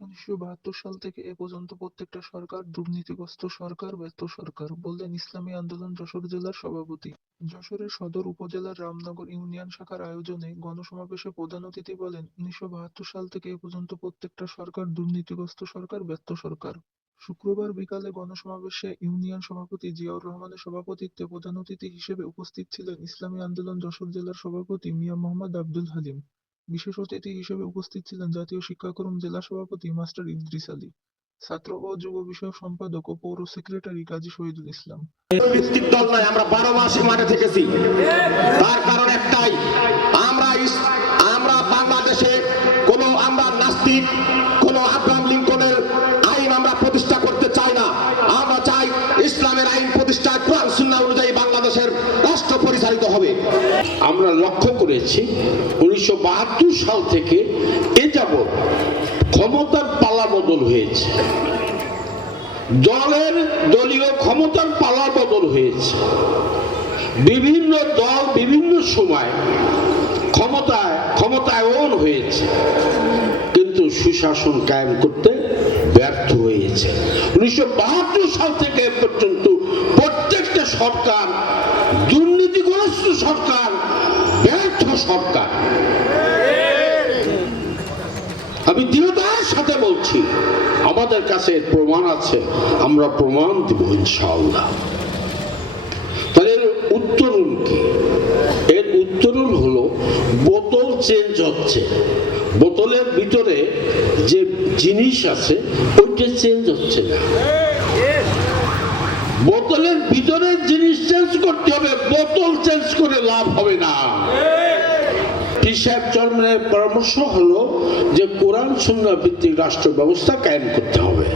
উনিশশো বাহাত্তর সাল থেকে এ পর্যন্ত প্রত্যেকটা সরকার, দুর্নীতিগ্রস্ত সরকার, ব্যর্থ সরকার বললেন ইসলামী আন্দোলন যশোর জেলার সভাপতি। যশোরের সদর উপজেলার রামনগর ইউনিয়ন শাখার আয়োজনে গণসমাবেশে প্রধান অতিথি বলেন, উনিশশো বাহাত্তর সাল থেকে এ পর্যন্ত প্রত্যেকটা সরকার, দুর্নীতিগ্রস্ত সরকার, ব্যর্থ সরকার। শুক্রবার বিকালে গণসমাবেশে ইউনিয়ন সভাপতি জিয়াউর রহমানের সভাপতিত্বে প্রধান অতিথি হিসেবে উপস্থিত ছিলেন ইসলামী আন্দোলন যশোর জেলার সভাপতি মিয়া মোহাম্মদ আব্দুল হালিম। বিশেষ অতিথি হিসেবে উপস্থিত ছিলেন জাতীয় শিক্ষাক্রম জেলা সভাপতি মাস্টার ইদ্রিস আলী, ছাত্র ও যুব বিষয়ক সম্পাদক ও পৌর সেক্রেটারি কাজী শহীদুল ইসলাম। ভিত্তিক আমরা বারো মাসে মাঠে থেকেছি। তার কারণ একটাই, আমরা আমরা বাংলাদেশে কোনো আমরা নাস্তিক পরিচালিত হবে। আমরা লক্ষ্য করেছি, উনিশশো বাহাত্তর সাল থেকে এ যাবৎ ক্ষমতার পালা বদল হয়েছে। দলের দলীয় ক্ষমতার পালা বদল হয়েছে। বিভিন্ন দল বিভিন্ন সময় ক্ষমতায় ক্ষমতায়ন হয়েছে, কিন্তু সুশাসন কায়েম করতে ব্যর্থ হয়েছে। উনিশশো বাহাত্তর সাল থেকে পর্যন্ত সরকার, দুর্নীতিগ্রস্ত সরকার, ব্যর্থ সরকার। আমি দৃঢ়তার সাথে বলছি, আমাদের কাছে প্রমাণ আছে, আমরা প্রমাণ দিব ইনশাআল্লাহ। এর উত্তরণ কি? এর উত্তরণ হলো, বোতল চেঞ্জ হচ্ছে। বোতলের ভিতরে যে জিনিস আছে, ওইটা চেঞ্জ হচ্ছে না। বোতলের ভিতরে জিনিস চেঞ্জ করতে হবে, বোতল চেঞ্জ করে লাভ হবে না। পরামর্শ হলো যে কোরআন শূন্য ভিত্তিক রাষ্ট্র ব্যবস্থা কায়েম করতে হবে।